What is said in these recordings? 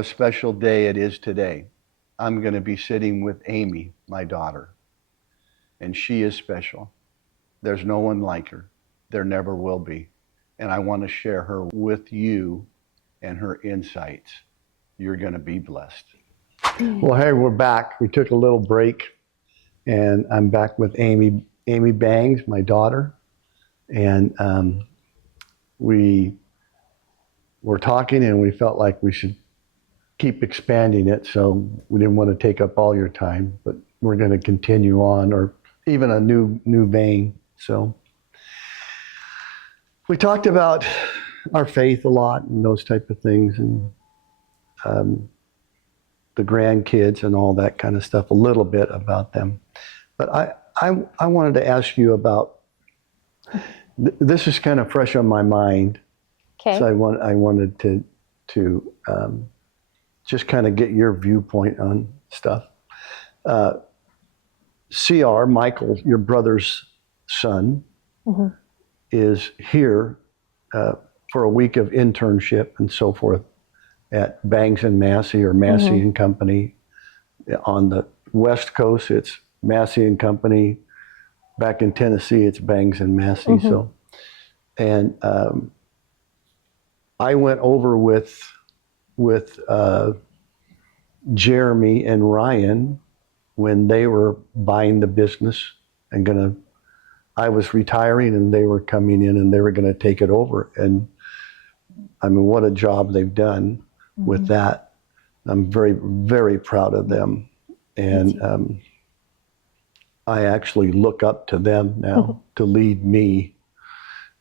a special day it is today. I'm going to be sitting with Amy, my daughter, and she is special. There's no one like her. There never will be. And I want to share her with you and her insights. You're going to be blessed. Well, hey, we're back. We took a little break, and I'm back with Amy Bangs, my daughter. And we were talking, and we felt like we should keep expanding it. So we didn't want to take up all your time, but we're going to continue on, or even a new vein. So we talked about our faith a lot and those type of things, and the grandkids and all that kind of stuff, a little bit about them. But I wanted to ask you about, this is kind of fresh on my mind. Okay. So I wanted to just kind of get your viewpoint on stuff. CR, Michael, your brother's son, mm-hmm. is here for a week of internship and so forth at Bangs and Massey, or Massey mm-hmm. and Company. On the West Coast, it's Massey and Company. Back in Tennessee, it's Bangs and Massey. Mm-hmm. So, and I went over with Jeremy and Ryan when they were buying the business and I was retiring and they were coming in and they were going to take it over. And I mean, what a job they've done mm-hmm. with that. I'm very, very proud of them. And I actually look up to them now mm-hmm. to lead me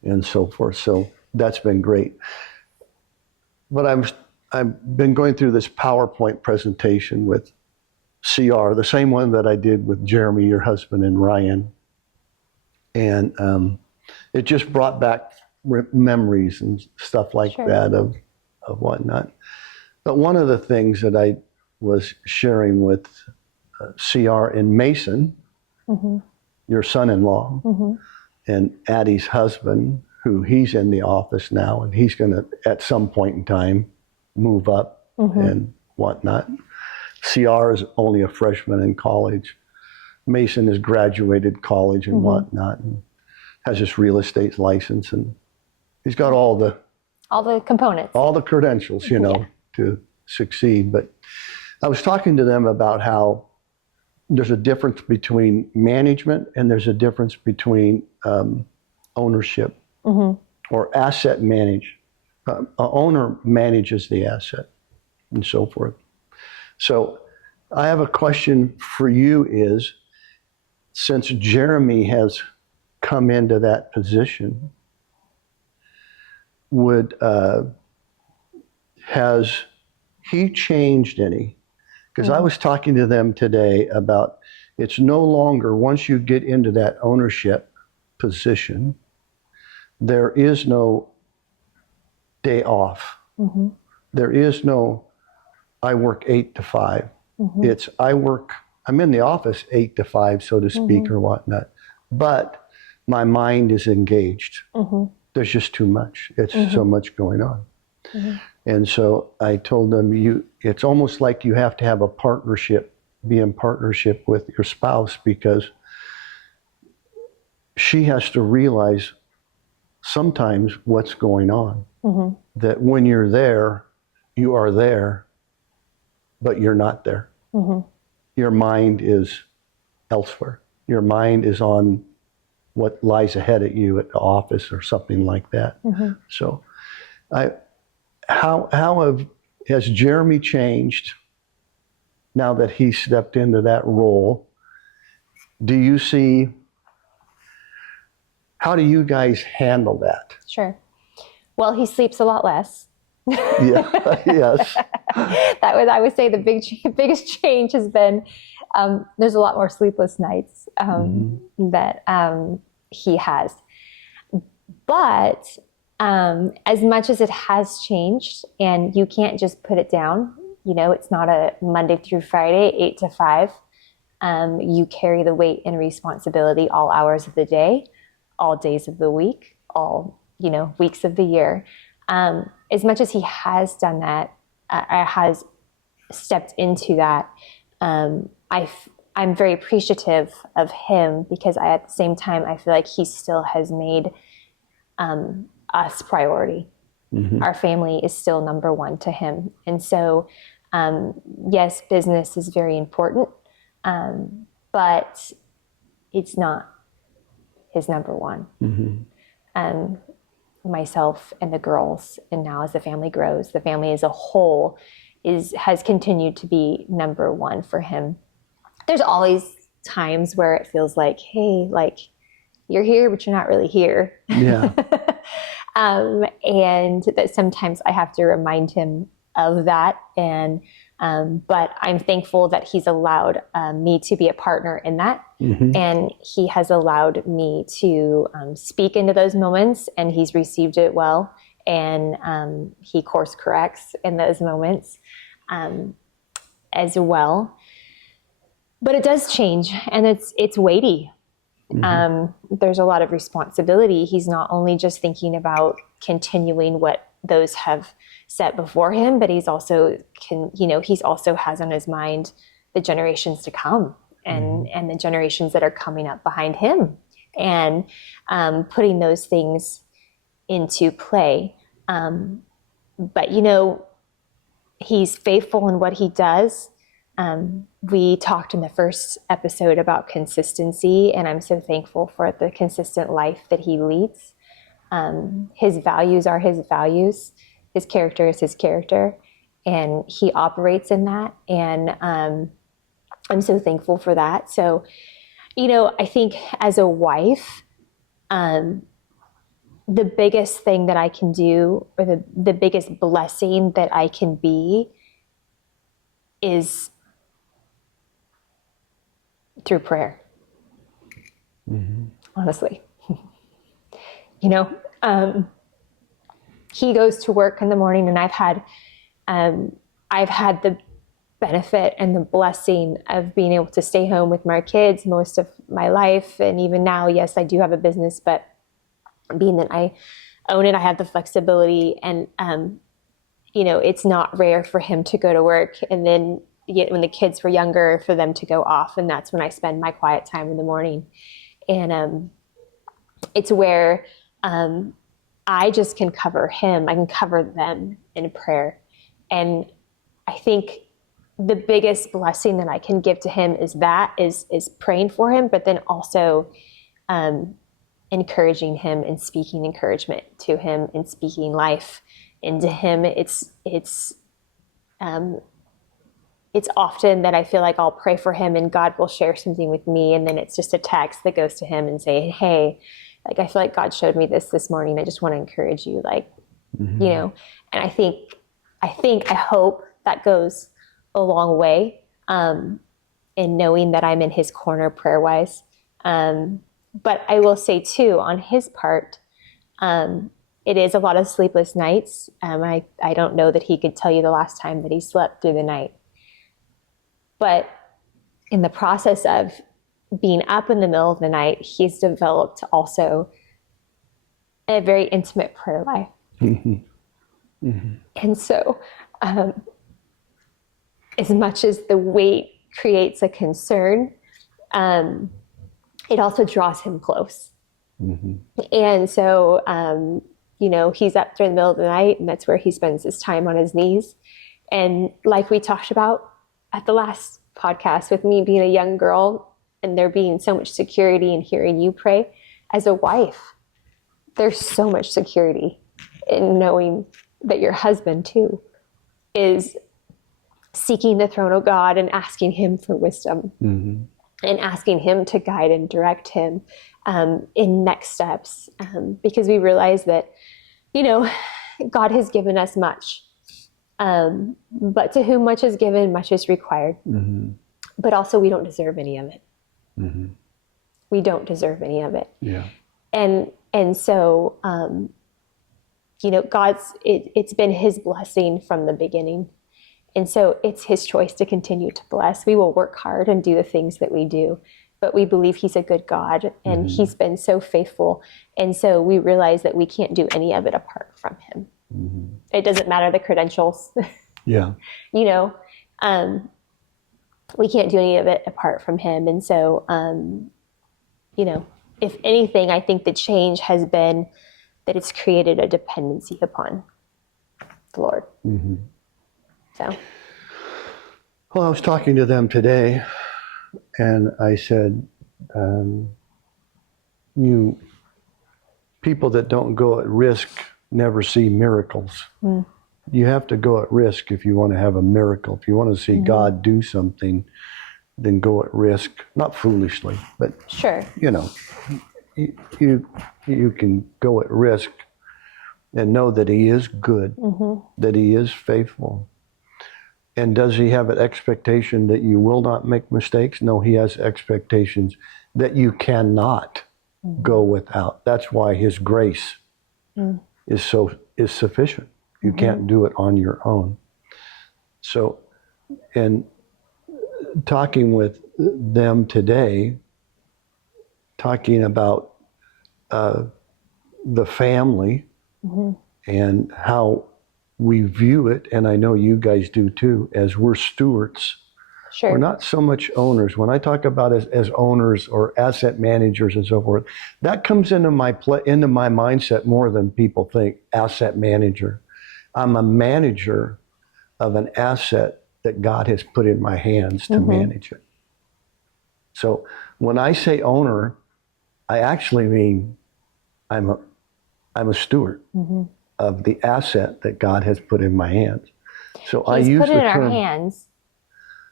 and so forth. So that's been great. But I've been going through this PowerPoint presentation with CR, the same one that I did with Jeremy, your husband, and Ryan. And it just brought back memories and stuff like sure. that of whatnot. But one of the things that I was sharing with CR and Mason, mm-hmm. your son-in-law, mm-hmm. and Addie's husband, who he's in the office now, and he's going to, at some point in time, move up mm-hmm. and whatnot. CR is only a freshman in college. Mason has graduated college and mm-hmm. whatnot, and has his real estate license, and he's got all the components, all the credentials, you know, yeah. to succeed. But I was talking to them about how there's a difference between management and there's a difference between ownership mm-hmm. or asset manage. An owner manages the asset and so forth. So I have a question for you is, since Jeremy has come into that position, has he changed any? Because I was talking to them today about, it's no longer, once you get into that ownership position, there is no day off. Mm-hmm. There is no, I work 8 to 5. Mm-hmm. It's I'm in the office 8 to 5, so to speak, mm-hmm. or whatnot. But my mind is engaged. Mm-hmm. There's just too much. It's mm-hmm. so much going on. Mm-hmm. And so I told them, it's almost like you have to have a partnership, be in partnership with your spouse, because she has to realize sometimes what's going on. Mm-hmm. That when you're there, you are there, but you're not there. Mm-hmm. Your mind is elsewhere. Your mind is on what lies ahead at you at the office or something like that. Mm-hmm. So has Jeremy changed now that he stepped into that role? Do you see, how do you guys handle that? Sure. Well, he sleeps a lot less. Yeah, yes. I would say the biggest change has been, there's a lot more sleepless nights mm-hmm. that he has. But as much as it has changed, and you can't just put it down, you know, it's not a Monday through Friday, 8 to 5. You carry the weight and responsibility all hours of the day, all days of the week, all, weeks of the year. As much as he has done that, has stepped into that, I'm very appreciative of him, because at the same time, I feel like he still has made us priority. Our family is still number one to him. And so, yes, business is very important, but it's not his number one. Myself and the girls, and now as the family grows, the family as a whole has continued to be number one for him. There's always times where it feels like, hey, like you're here, but you're not really here. Yeah. And that sometimes I have to remind him of that. And, but I'm thankful that he's allowed me to be a partner in that. And he has allowed me to speak into those moments, and he's received it well. And he course corrects in those moments as well. But it does change, and it's weighty. There's a lot of responsibility. He's not only just thinking about continuing what those have set before him, but he's also has on his mind the generations to come, and the generations that are coming up behind him, and putting those things into play. But he's faithful in what he does. We talked in the first episode about consistency, and I'm so thankful for the consistent life that he leads. His values are his values. His character is his character, and he operates in that. And I'm so thankful for that. So, I think as a wife, the biggest thing that I can do, or the biggest blessing that I can be, is through prayer. Honestly, he goes to work in the morning, and I've had the benefit and the blessing of being able to stay home with my kids most of my life. And even now, yes, I do have a business, but being that I own it, I have the flexibility. And, it's not rare for him to go to work, and then when the kids were younger, for them to go off. And that's when I spend my quiet time in the morning. And it's where I just can cover him. I can cover them in prayer. And I think the biggest blessing that I can give to him is praying for him, but then also encouraging him and speaking encouragement to him and speaking life into him. It's often that I feel like I'll pray for him and God will share something with me, and then it's just a text that goes to him and say, hey, like, I feel like God showed me this morning. I just want to encourage you, and I hope that goes a long way in knowing that I'm in his corner prayer-wise. But I will say too, on his part, it is a lot of sleepless nights. I don't know that he could tell you the last time that he slept through the night. But in the process of being up in the middle of the night, he's developed also a very intimate prayer life. And so, as much as the weight creates a concern, it also draws him close. And so, he's up during the middle of the night, and that's where he spends his time on his knees. And like we talked about at the last podcast, with me being a young girl and there being so much security in hearing you pray, as a wife, there's so much security in knowing that your husband too is seeking the throne of God and asking him for wisdom, and asking him to guide and direct him in next steps, because we realize that, God has given us much. But to whom much is given, much is required. But also, we don't deserve any of it. We don't deserve any of it. Yeah. And so, it's been his blessing from the beginning. And so it's his choice to continue to bless. We will work hard and do the things that we do, but we believe he's a good God, and he's been so faithful. And so we realize that we can't do any of it apart from him. It doesn't matter the credentials. Yeah. You know, we can't do any of it apart from him. And so, you know, if anything, I think the change has been that it's created a dependency upon the Lord. Mm-hmm. So, Well, I was talking to them today, and I said, you people that don't go at risk never see miracles. You have to go at risk if you want to have a miracle. If you want to see God do something, then go at risk, not foolishly, but sure. you know, you can go at risk and know that he is good, that he is faithful. And does he have an expectation that you will not make mistakes? No, he has expectations that you cannot go without. That's why his grace is sufficient. You can't do it on your own. So, and talking with them today, talking about the family and how we view it, and I know you guys do too, as we're stewards. Sure. We're not so much owners. When I talk about as owners or asset managers and so forth, that comes into my mindset more than people think. Asset manager. I'm a manager of an asset that God has put in my hands to manage it. So when I say owner, I actually mean I'm a steward of the asset that God has put in my hands. So I use put it the in our term, hands,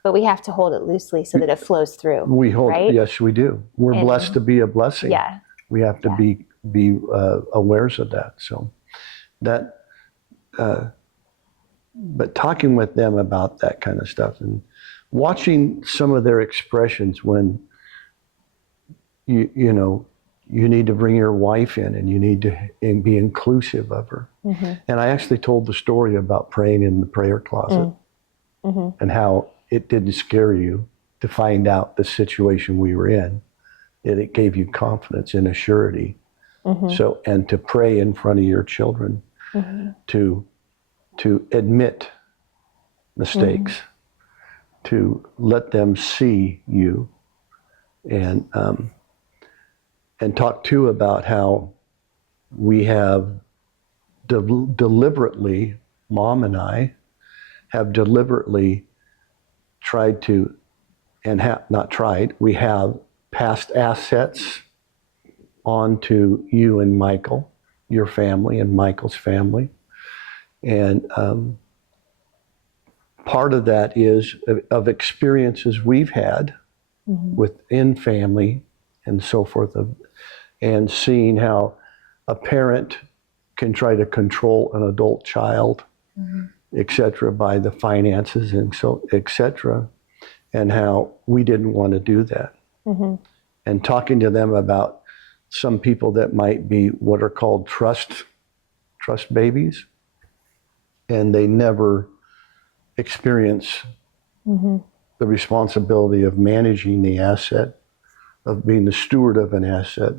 but we have to hold it loosely so that it flows through. we hold, right? yes, we do. We're blessed to be a blessing. Yeah. We have to be awares of that. So that, but talking with them about that kind of stuff and watching some of their expressions when you know, you need to bring your wife in and you need to be inclusive of her. And I actually told the story about praying in the prayer closet and how it didn't scare you to find out the situation we were in. It gave you confidence and a surety. So, and to pray in front of your children, to admit mistakes, to let them see you, and talk too about how we have deliberately, Mom and I have deliberately tried to, and not tried, we have passed assets on to you and Michael, your family and Michael's family. And part of that is of experiences we've had within family and so forth, and seeing how a parent can try to control an adult child, et cetera, by the finances and so, et cetera, and how we didn't want to do that. And talking to them about some people that might be what are called trust babies, and they never experience the responsibility of managing the asset, of being the steward of an asset,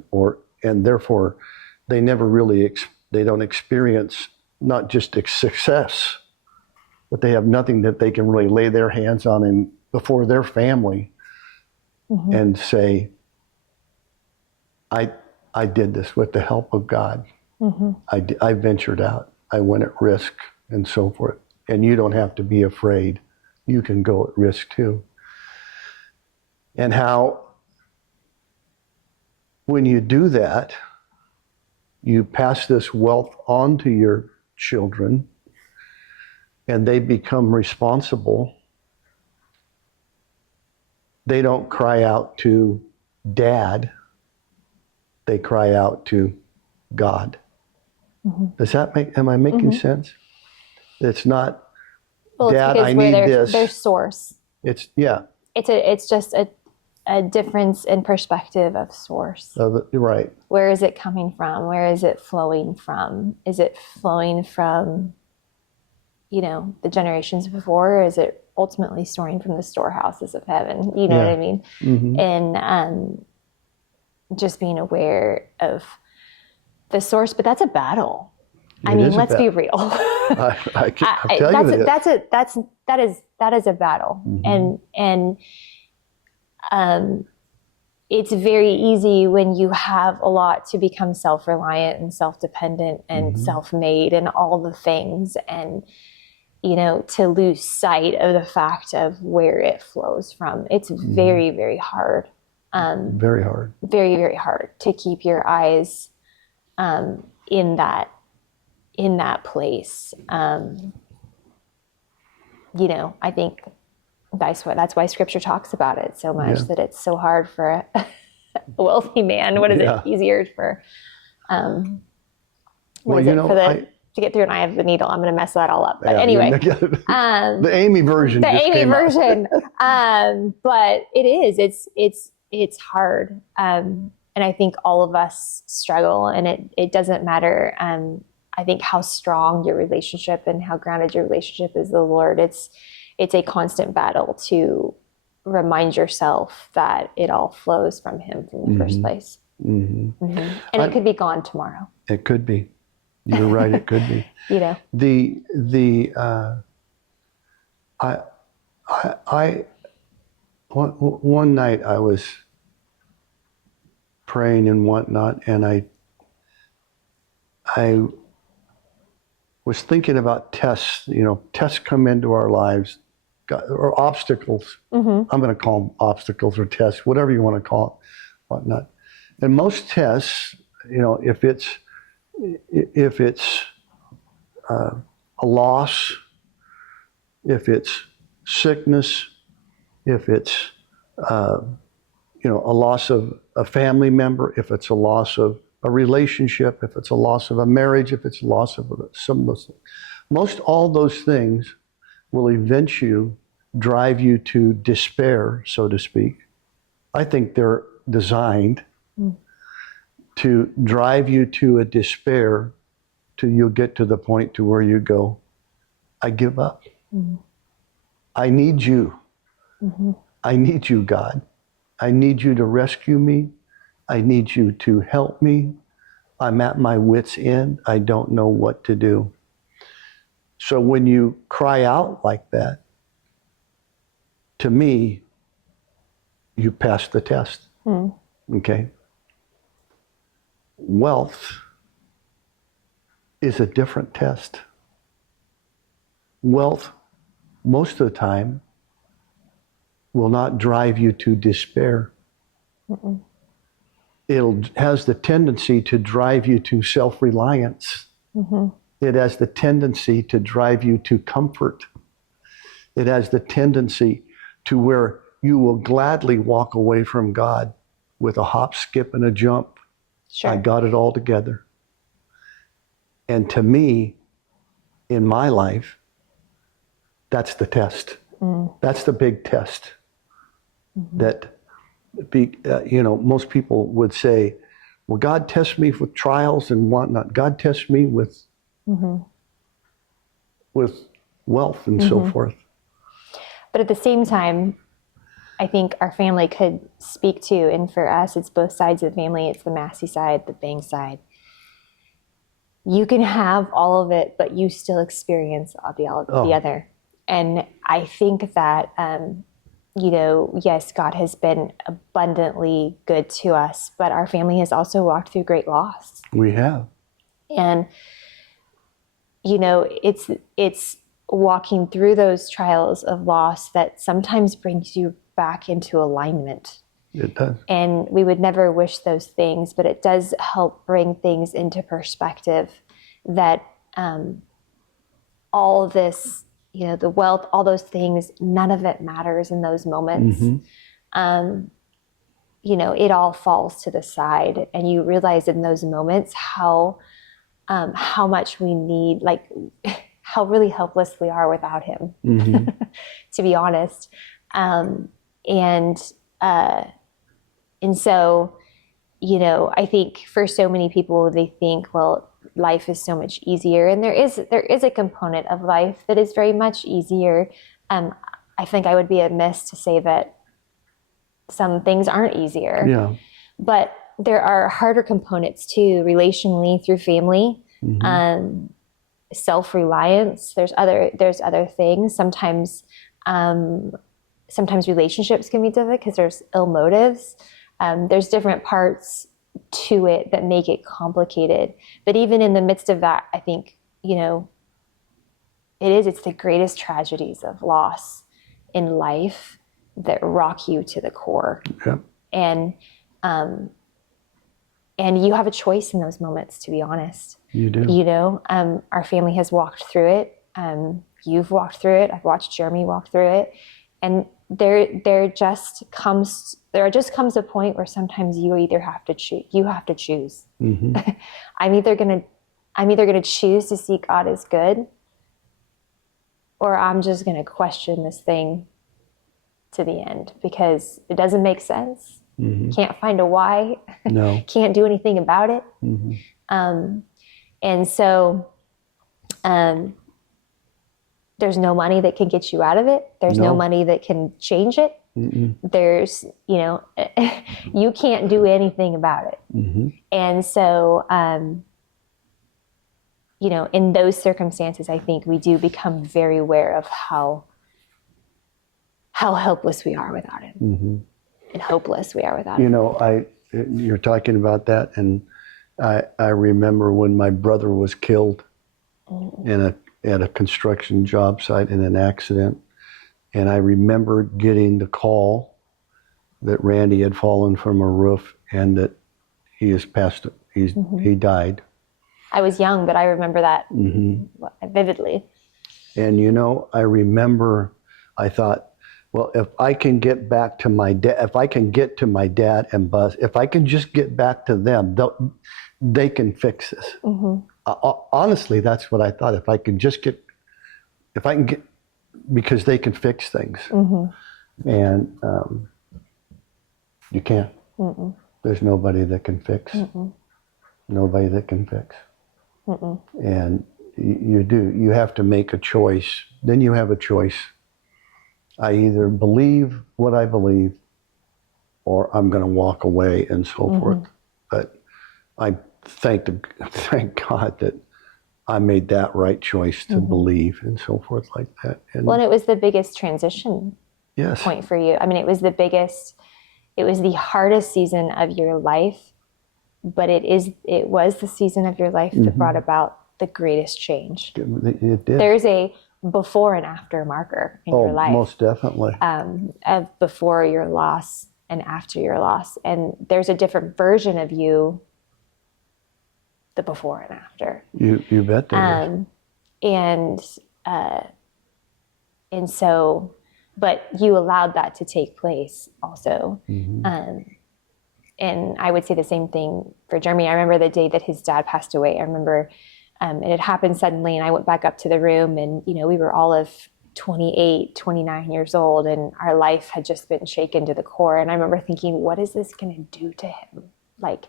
and therefore they never really they don't experience not just success, but they have nothing that they can really lay their hands on before their family and say, I did this with the help of God. I ventured out. I went at risk and so forth. And you don't have to be afraid. You can go at risk too. And how when you do that, you pass this wealth on to your children and they become responsible. They don't cry out to Dad. They cry out to God. Does that am I making sense? It's not, well, Dad, it's I need this. Their source. It's just a difference in perspective of source. Right. Where is it coming from? Where is it flowing from? Is it flowing from, the generations before, or is it ultimately storing from the storehouses of heaven? You know what I mean? And just being aware of the source, but that's a battle. I It mean, is a let's be battle. real. I tell you that is a battle, and it's very easy when you have a lot to become self-reliant and self-dependent and self-made and all the things, and to lose sight of the fact of where it flows from. It's very, very hard. Very hard. Very, very hard to keep your eyes in that place. I think that's why Scripture talks about it so much, that it's so hard for a wealthy man. What is it? Easier for to get through an eye of the needle. I'm going to mess that all up. But anyway, the Amy version. The Amy version. But it is. It's hard. And I think all of us struggle, and it doesn't matter. I think how strong your relationship and how grounded your relationship is with the Lord. It's a constant battle to remind yourself that it all flows from Him from the first place. And it could be gone tomorrow. It could be. You're right. It could be. One night I was praying and whatnot, and I was thinking about tests. Tests come into our lives, or obstacles. I'm going to call them obstacles or tests, whatever you want to call it, whatnot. And most tests, if it's a loss, if it's sickness, if it's a loss of a family member, if it's a loss of a relationship, if it's a loss of a marriage, if it's a loss of most all those things will eventually drive you to despair, so to speak. I think they're designed to drive you to a despair till you'll get to the point to where you go, I give up. I need you. I need you, God. I need you to rescue me. I need you to help me. I'm at my wit's end. I don't know what to do. So when you cry out like that, to me, you pass the test. Okay? Wealth is a different test. Wealth, most of the time, will not drive you to despair. It has the tendency to drive you to self-reliance. It has the tendency to drive you to comfort. It has the tendency to where you will gladly walk away from God with a hop, skip, and a jump. Sure. I got it all together. And to me, in my life, that's the test. That's the big test. That most people would say, well, God tests me with trials and whatnot. God tests me with wealth and so forth. But at the same time, I think our family could speak to, and for us, it's both sides of the family. It's the Massey side, the Bang side. You can have all of it, but you still experience the other. And I think that, yes, God has been abundantly good to us, but our family has also walked through great loss. We have. And, it's walking through those trials of loss that sometimes brings you back into alignment. It does. And we would never wish those things, but it does help bring things into perspective that all of this, the wealth, all those things, none of it matters in those moments. It all falls to the side, and you realize in those moments how much we need, how really helpless we are without Him, to be honest. And so, I think for so many people, they think, well, life is so much easier. And there is a component of life that is very much easier. I think I would be amiss to say that some things aren't easier. Yeah. But there are harder components too, relationally, through family. self-reliance. There's other things. Sometimes relationships can be difficult because there's ill motives. There's different parts to it that make it complicated. But even in the midst of that, I think, it's the greatest tragedies of loss in life that rock you to the core. Yeah. And you have a choice in those moments, to be honest. You do. Our family has walked through it. You've walked through it. I've watched Jeremy walk through it. And there just comes a point where sometimes you either have to choose. You have to choose. Mm-hmm. I'm either gonna choose to see God as good, or I'm just gonna question this thing to the end because it doesn't make sense. Mm-hmm. Can't find a why. No. Can't do anything about it. Mm-hmm. And so there's no money that can get you out of it. There's no money that can change it. Mm-mm. There's, you can't do anything about it. Mm-hmm. And so, in those circumstances, I think we do become very aware of how helpless we are without him. Mm-hmm. And hopeless we are without him. You're talking about that, and I remember when my brother was killed at a construction job site in an accident, and I remember getting the call that Randy had fallen from a roof and that he died. I was young, but I remember that vividly. And I remember, I thought, well, if I can get back to my dad, if I can get to my dad and Buzz, if I can just get back to them, they can fix this. Mm-hmm. Honestly, that's what I thought. If I can get, because they can fix things. Mm-hmm. And you can't. Mm-mm. There's nobody that can fix. Mm-mm. Nobody that can fix. Mm-mm. And you have to make a choice. Then you have a choice. I either believe what I believe, or I'm going to walk away and so forth. But I thank God that I made that right choice to believe and so forth like that. And it was the biggest transition yes. point for you. I mean, it was the hardest season of your life, but it was the season of your life that brought about the greatest change. It did. There's a before and after marker in your life. Most definitely. Of before your loss and after your loss. And there's a different version of you, the before and after. You bet there is. And so, but you allowed that to take place also. Mm-hmm. And I would say the same thing for Jeremy. I remember the day that his dad passed away. I remember it had happened suddenly, and I went back up to the room, and we were all of 28, 29 years old, and our life had just been shaken to the core. And I remember thinking, what is this going to do to him? Like,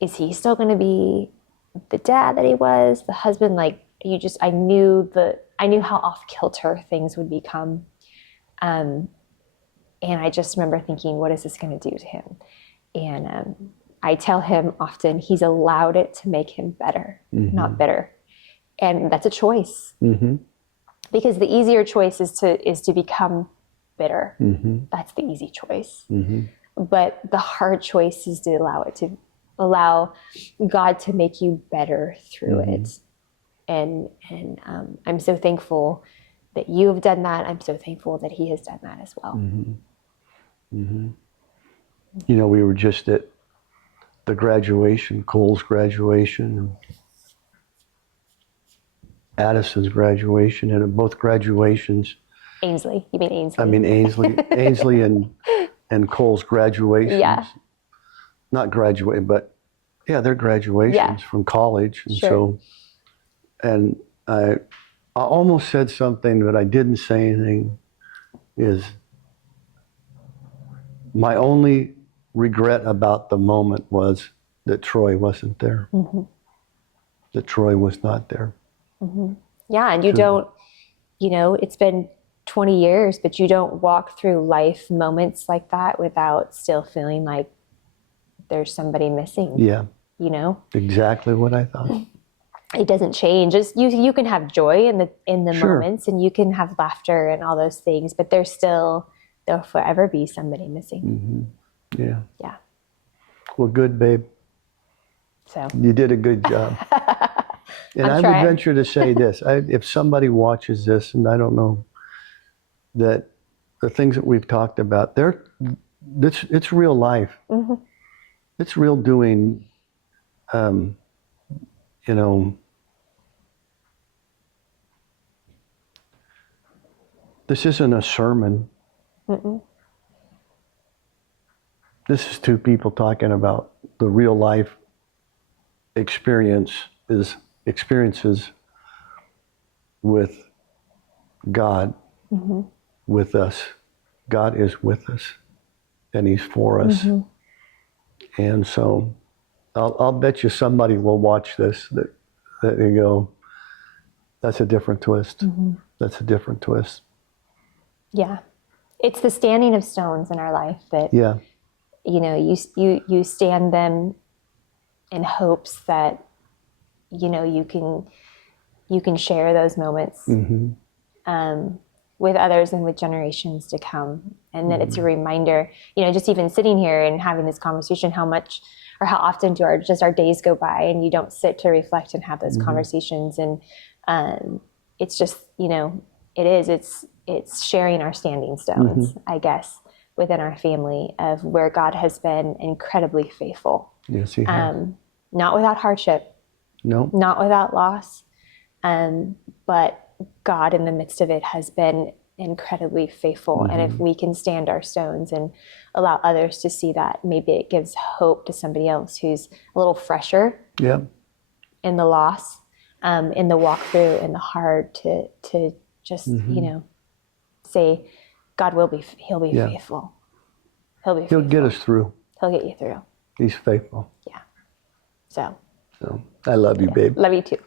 is he still going to be the dad that he was, the husband? Like, I knew how off kilter things would become. And I just remember thinking, what is this going to do to him? And I tell him often, he's allowed it to make him better, not bitter. And that's a choice. Mm-hmm. Because the easier choice is to become bitter. Mm-hmm. That's the easy choice. Mm-hmm. But the hard choice is to allow God to make you better through it. And I'm so thankful that you have done that. I'm so thankful that he has done that as well. Mm-hmm. Mm-hmm. We were just at the graduation, Cole's graduation, Addison's graduation, and at both graduations. Ainsley, you mean Ainsley? I mean Ainsley and Cole's graduations. Yeah. Not graduate, but they're graduations from college, and sure. and I almost said something, but I didn't say anything. Is my only regret about the moment was that Troy wasn't there. Mm-hmm. That Troy was not there. Mm-hmm. Yeah, and you don't, it's been 20 years, but you don't walk through life moments like that without still feeling like there's somebody missing. Yeah. you know? Exactly what I thought. it doesn't change. You can have joy in the Sure. moments, and you can have laughter and all those things, but there'll forever be somebody missing. Yeah. Yeah. Well, good, babe. So You did a good job. And I would trying. venture to say this, if somebody watches this, and I don't know, that the things that we've talked about, it's real life. It's real doing, you know, this isn't a sermon. This is two people talking about the real life experiences with God, with us. God is with us, and He's for us. And so I'll bet you somebody will watch this that you go, that's a different twist. That's a different twist. yeah, it's the standing of stones in our life that Yeah. you stand them in hopes that you can share those moments with others and with generations to come, and that it's a reminder. Just even sitting here and having this conversation, how much or how often do our days go by and you don't sit to reflect and have those conversations. And it's just it's sharing our standing stones, I guess, within our family of where God has been incredibly faithful. Yes, He has. Not without hardship, No. not without loss, but God in the midst of it has been incredibly faithful. And if we can stand our stones and allow others to see that, maybe it gives hope to somebody else who's a little fresher Yeah. in the loss, in the walk through, in the hard, to just say, God will be. He'll be faithful. He'll be. He'll faithful. get us through. He'll get you through. He's faithful. Yeah. So So I love you, babe. love you too.